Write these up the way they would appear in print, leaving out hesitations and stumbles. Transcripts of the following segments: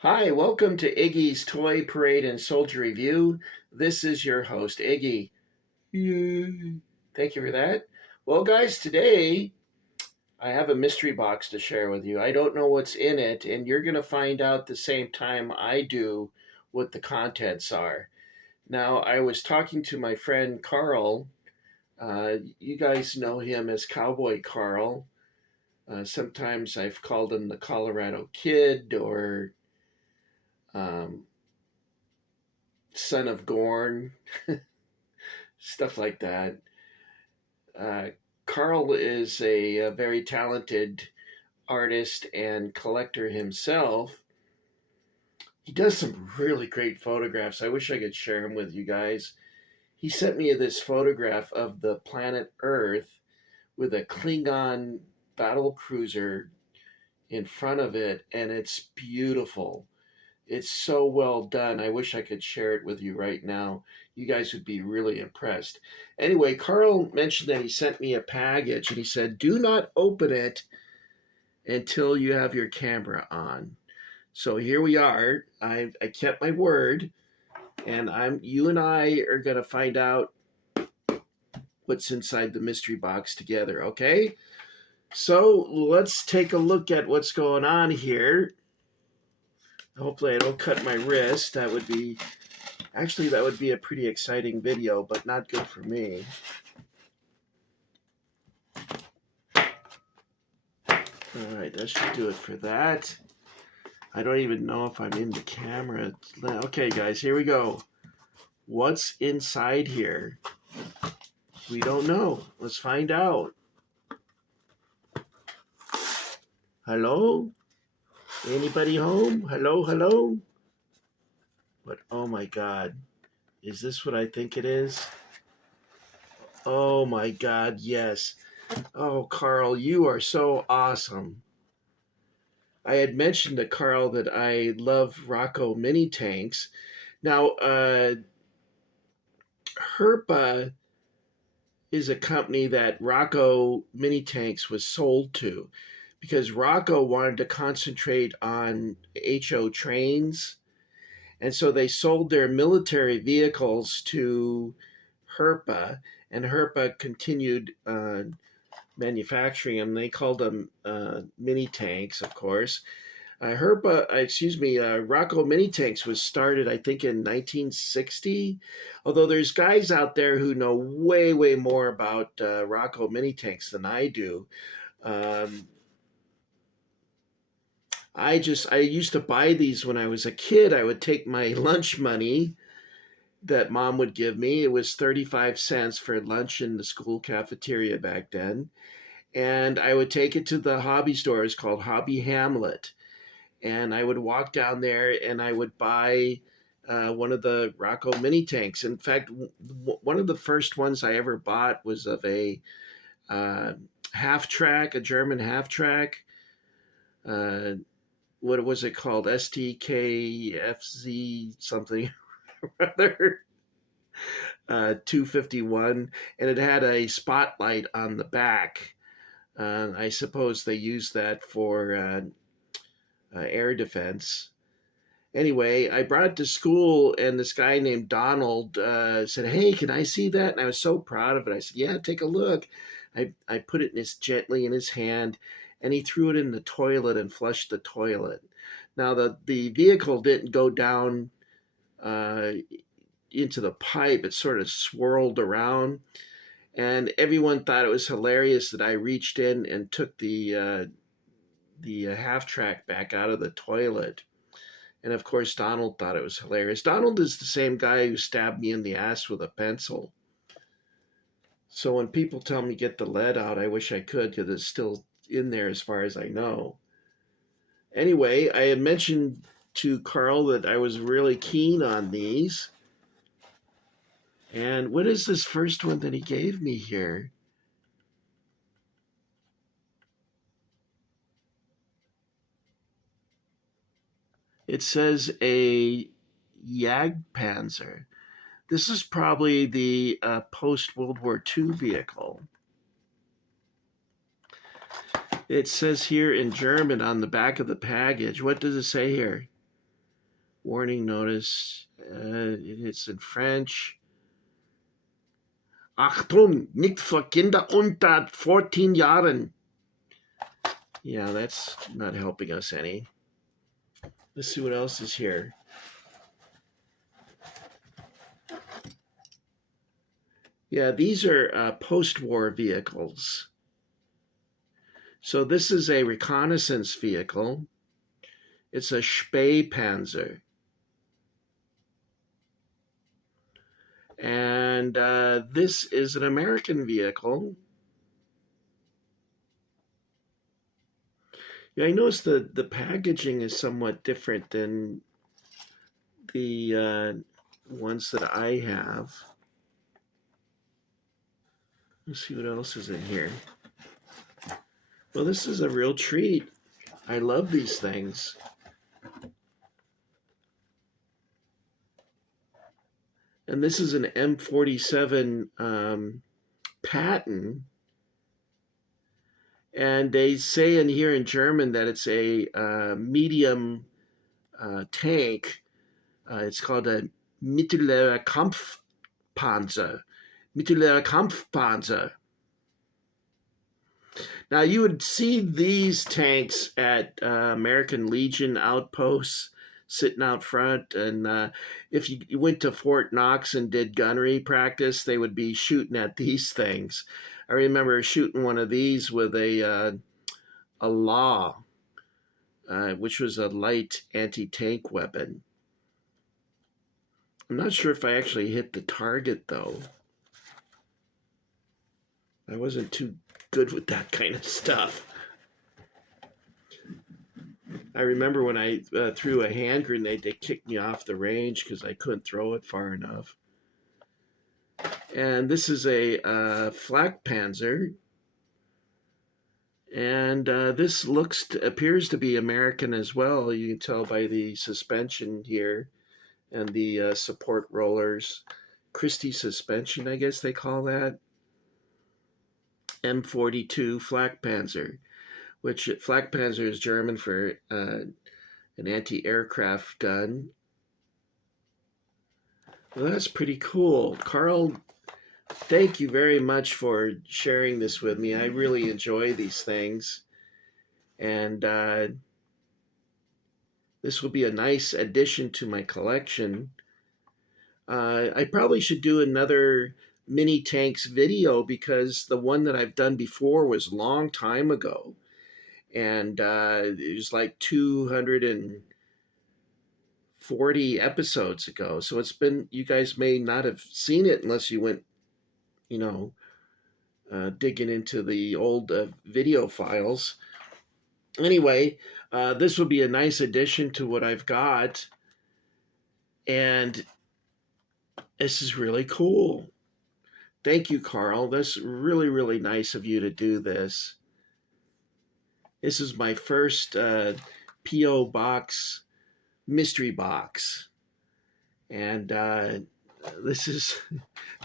Hi, welcome to Iggy's Toy Parade and Soldier Review. This is your host, Iggy. Yay. Thank you for that. Well, guys, today I have a mystery box to share with you. I don't know what's in it, and you're going to find out the same time I do what the contents are. Now, I was talking to my friend Carl. You guys know him as Cowboy Carl. Sometimes I've called him the Colorado Kid or um, Son of Gorn, stuff like that. Uh, Carl is a very talented artist and collector himself. He does some really great photographs. I wish I could share them with you guys. He sent me this photograph of the planet Earth with a Klingon battle cruiser in front of it, and it's beautiful. It's so well done. I wish I could share it with you right now. You guys would be really impressed. Anyway, Carl mentioned that he sent me a package and he said, do not open it until you have your camera on. So here we are. I kept my word, and you and I are going to find out what's inside the mystery box together, okay? So let's take a look at what's going on here. Hopefully I don't cut my wrist. That would be a pretty exciting video, but not good for me. All right, that should do it for that. I don't even know if I'm in the camera. Okay, guys, here we go. What's inside here? We don't know. Let's find out. Hello? Anybody home? Hello, hello? But oh my God, is this what I think it is? Oh my God, yes. Oh, Carl, you are so awesome. I had mentioned to Carl that I love Rocco MiniTanks. Now, Herpa is a company that Rocco MiniTanks was sold to because Rocco wanted to concentrate on HO trains. And so they sold their military vehicles to Herpa, and Herpa continued manufacturing them. They called them mini tanks, of course. Rocco MiniTanks was started, I think, in 1960. Although there's guys out there who know way, way more about Rocco MiniTanks than I do. I used to buy these when I was a kid. I would take my lunch money that mom would give me. It was 35 cents for lunch in the school cafeteria back then. And I would take it to the hobby stores called Hobby Hamlet. And I would walk down there and I would buy one of the Rocco MiniTanks. In fact, one of the first ones I ever bought was of a half track, a German half track. What was it called? STKFZ something rather. 251, and it had a spotlight on the back. I suppose they used that for air defense. Anyway, I brought it to school, and this guy named Donald said, "Hey, can I see that?" And I was so proud of it. I said, "Yeah, take a look." I put it gently in his hand, and he threw it in the toilet and flushed the toilet. Now, the vehicle didn't go down into the pipe. It sort of swirled around, and everyone thought it was hilarious that I reached in and took the half track back out of the toilet. And of course, Donald thought it was hilarious. Donald is the same guy who stabbed me in the ass with a pencil. So when people tell me get the lead out, I wish I could, because it's still in there as far as I know. Anyway, I had mentioned to Carl that I was really keen on these. And what is this first one that he gave me here? It says a Jagdpanzer. This is probably the post-World War II vehicle. It says here in German on the back of the package. What does it say here? Warning notice. It's in French. Achtung, nicht für Kinder unter 14 Jahren. Yeah, that's not helping us any. Let's see what else is here. Yeah, these are post-war vehicles. So this is a reconnaissance vehicle. It's a Spähpanzer. And this is an American vehicle. Yeah, I noticed the packaging is somewhat different than the ones that I have. Let's see what else is in here. Well, this is a real treat. I love these things. And this is an M47 Patton. And they say in here in German that it's a medium tank. It's called a Mittlerer Kampfpanzer. Mittlerer Kampfpanzer. Now, you would see these tanks at American Legion outposts sitting out front. And if you went to Fort Knox and did gunnery practice, they would be shooting at these things. I remember shooting one of these with a Law, which was a light anti-tank weapon. I'm not sure if I actually hit the target, though. I wasn't too good with that kind of stuff. I remember when I threw a hand grenade, they kicked me off the range because I couldn't throw it far enough. And this is a flak panzer. And this appears to be American as well. You can tell by the suspension here and the support rollers. Christie suspension, I guess they call that. M42 flak panzer, which flak panzer is German for an anti-aircraft gun. Well, that's pretty cool. Carl, thank you very much for sharing this with me. I really enjoy these things. And this will be a nice addition to my collection. I probably should do another Mini Tanks video because the one that I've done before was a long time ago. And it was like 240 episodes ago. So it's been, you guys may not have seen it unless you went, digging into the old video files. Anyway, this will be a nice addition to what I've got. And this is really cool. Thank you, Carl. That's really, really nice of you to do this. This is my first P.O. box, mystery box. And this is,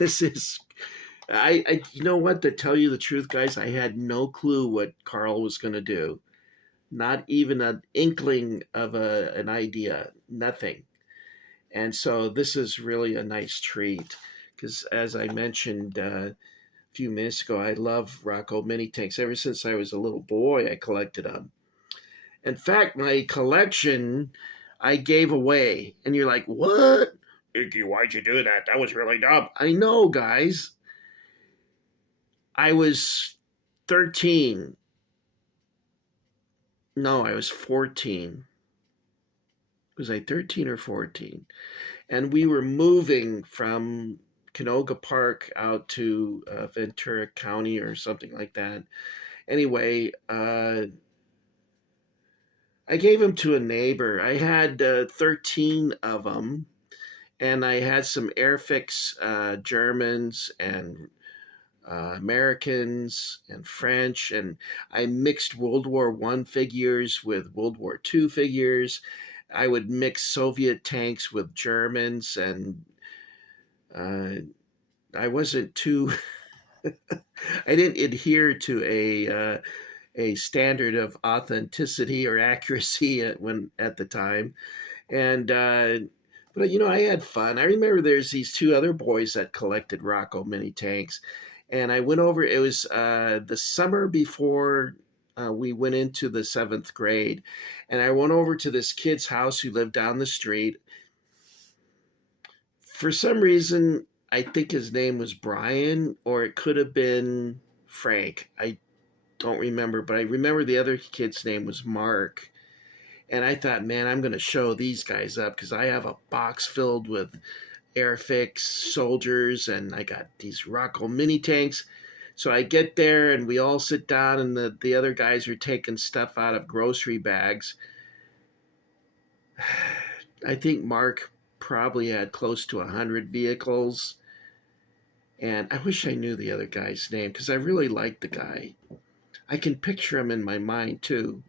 you know what, to tell you the truth, guys, I had no clue what Carl was going to do. Not even an inkling of an idea, nothing. And so this is really a nice treat. Because as I mentioned a few minutes ago, I love Rocco MiniTanks. Ever since I was a little boy, I collected them. In fact, my collection I gave away. And you're like, what? Icky, why'd you do that? That was really dumb. I know, guys. I was 13. No, I was 14. Was I 13 or 14? And we were moving from Canoga Park out to Ventura County or something like that. Anyway, I gave them to a neighbor. I had 13 of them, and I had some Airfix Germans and Americans and French, and I mixed World War I figures with World War II figures. I would mix Soviet tanks with Germans, and I wasn't too, I didn't adhere to a standard of authenticity or accuracy at the time. And but I had fun. I remember there's these two other boys that collected Rocco Mini-Tanks, and I went over. It was the summer before we went into the seventh grade, and I went over to this kid's house who lived down the street. For some reason, I think his name was Brian, or it could have been Frank. I don't remember, but I remember the other kid's name was Mark. And I thought, man, I'm going to show these guys up because I have a box filled with Airfix soldiers and I got these Rocco Mini-Tanks. So I get there and we all sit down and the other guys are taking stuff out of grocery bags. I think Mark probably had close to 100 vehicles. And I wish I knew the other guy's name because I really liked the guy. I can picture him in my mind too.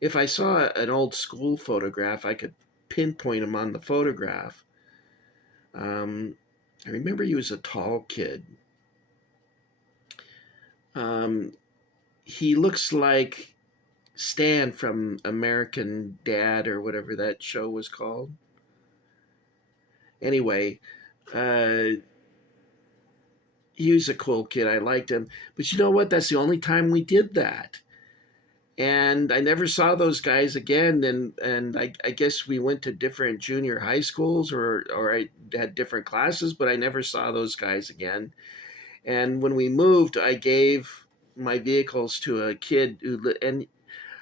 If I saw an old school photograph, I could pinpoint him on the photograph. I remember he was a tall kid. He looks like Stan from American Dad or whatever that show was called. Anyway, he was a cool kid. I liked him. But you know what? That's the only time we did that. And I never saw those guys again. And I guess we went to different junior high schools or I had different classes, but I never saw those guys again. And when we moved, I gave my vehicles to a kid and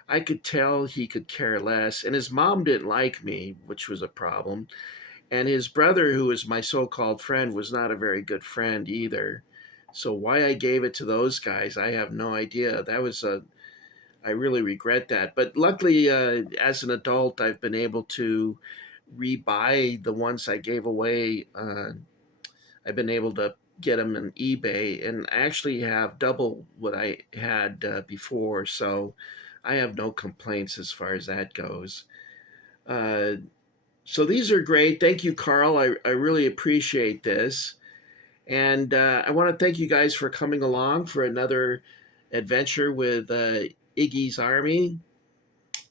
I could tell he could care less. And his mom didn't like me, which was a problem. And his brother, who was my so-called friend, was not a very good friend either. So why I gave it to those guys, I have no idea. I really regret that. But luckily, as an adult, I've been able to rebuy the ones I gave away. I've been able to get them on eBay, and I actually have double what I had before. So I have no complaints as far as that goes. So these are great. Thank you, Carl. I really appreciate this. And I want to thank you guys for coming along for another adventure with Iggy's Army.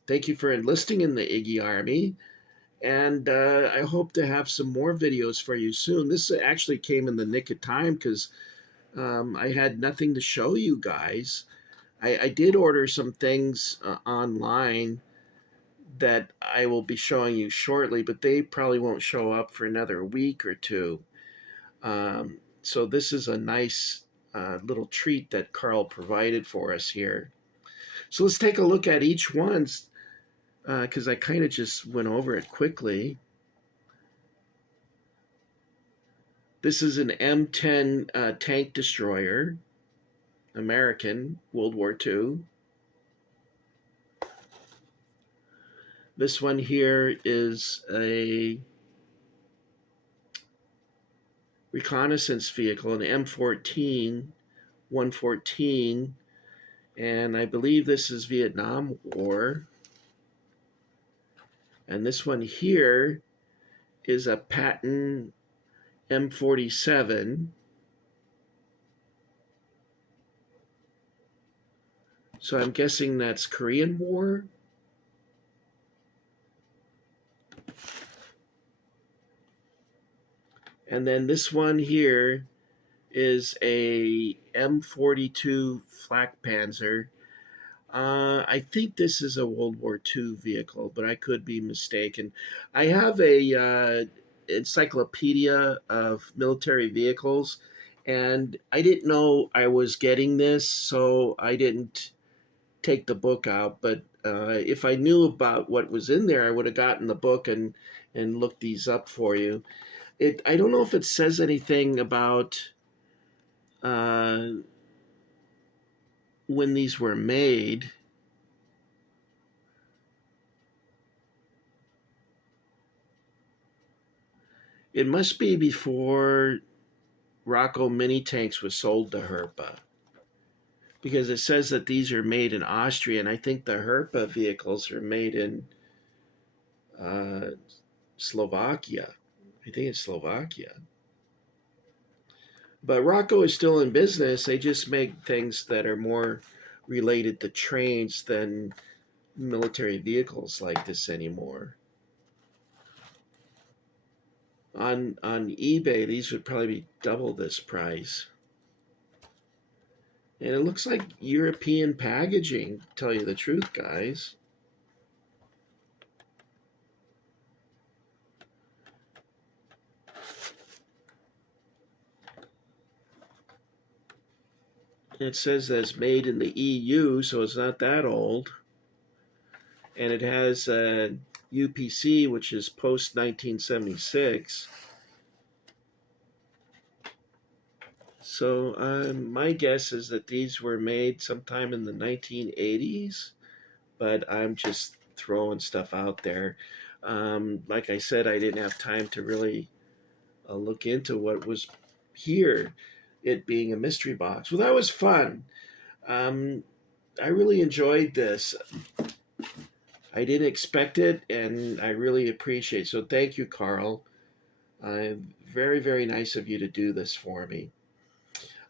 Thank you for enlisting in the Iggy Army. And I hope to have some more videos for you soon. This actually came in the nick of time because I had nothing to show you guys. I did order some things online that I will be showing you shortly, but they probably won't show up for another week or two. So this is a nice little treat that Carl provided for us here. So let's take a look at each one because I kind of just went over it quickly. This is an M10 tank destroyer, American, World War II. This one here is a reconnaissance vehicle, an M14, 114, and I believe this is Vietnam War. And this one here is a Patton M47. So I'm guessing that's Korean War. And then this one here is a M42 Flak Panzer. I think this is a World War II vehicle, but I could be mistaken. I have a encyclopedia of military vehicles, and I didn't know I was getting this, so I didn't take the book out. But if I knew about what was in there, I would have gotten the book and looked these up for you. I don't know if it says anything about when these were made. It must be before Rocco Mini-Tanks was sold to Herpa, because it says that these are made in Austria, and I think the Herpa vehicles are made in Slovakia. I think it's Slovakia. But Rocco is still in business. They just make things that are more related to trains than military vehicles like this anymore. On eBay, these would probably be double this price. And it looks like European packaging, to tell you the truth, guys. It says that it's made in the EU, so it's not that old. And it has UPC, which is post 1976. So my guess is that these were made sometime in the 1980s, but I'm just throwing stuff out there. Like I said, I didn't have time to really look into what was here, it being a mystery box. Well, that was fun. I really enjoyed this. I didn't expect it, and I really appreciate it. So thank you, Carl. Very, very nice of you to do this for me.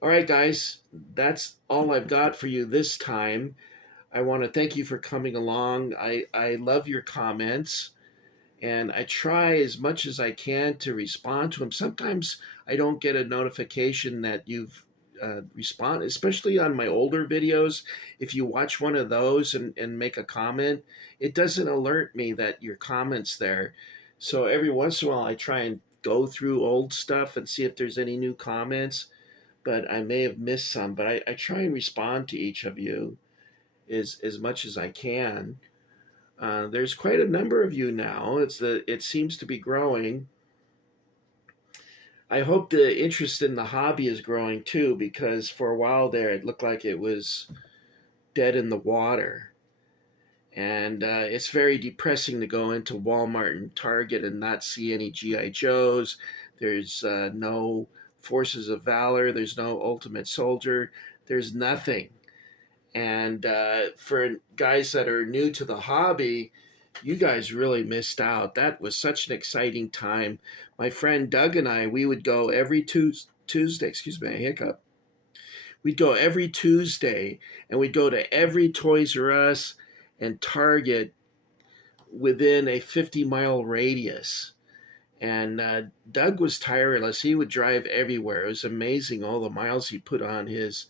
All right, guys, that's all I've got for you this time. I want to thank you for coming along. I love your comments, and I try as much as I can to respond to them. Sometimes I don't get a notification that you've responded, especially on my older videos. If you watch one of those and make a comment, it doesn't alert me that your comment's there. So every once in a while, I try and go through old stuff and see if there's any new comments, but I may have missed some. But I try and respond to each of you as much as I can. There's quite a number of you now. It seems to be growing. I hope the interest in the hobby is growing too, because for a while there it looked like it was dead in the water. And it's very depressing to go into Walmart and Target and not see any G.I. Joes. There's no Forces of Valor. There's no Ultimate Soldier. There's nothing. And for guys that are new to the hobby, you guys really missed out. That was such an exciting time. My friend Doug and I, we would go every Tuesday, excuse me, a hiccup. We'd go every Tuesday, and we'd go to every Toys R Us and Target within a 50-mile radius. And Doug was tireless. He would drive everywhere. It was amazing all the miles he put on his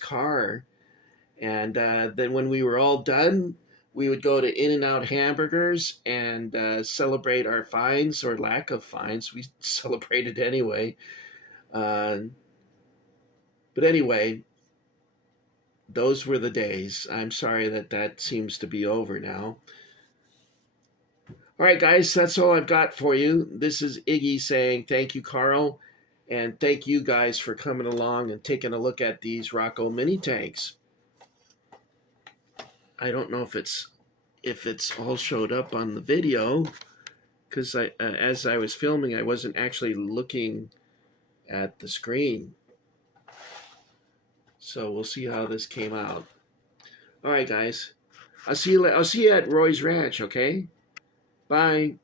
car. And then when we were all done, we would go to In-N-Out Hamburgers and celebrate our finds or lack of finds. We celebrated anyway. But anyway, those were the days. I'm sorry that seems to be over now. All right, guys, that's all I've got for you. This is Iggy saying thank you, Carl, and thank you guys for coming along and taking a look at these Rocco MiniTanks. I don't know if it's all showed up on the video, because as I was filming, I wasn't actually looking at the screen. So we'll see how this came out. All right, guys. I'll see you at Roy's Ranch, okay? Bye.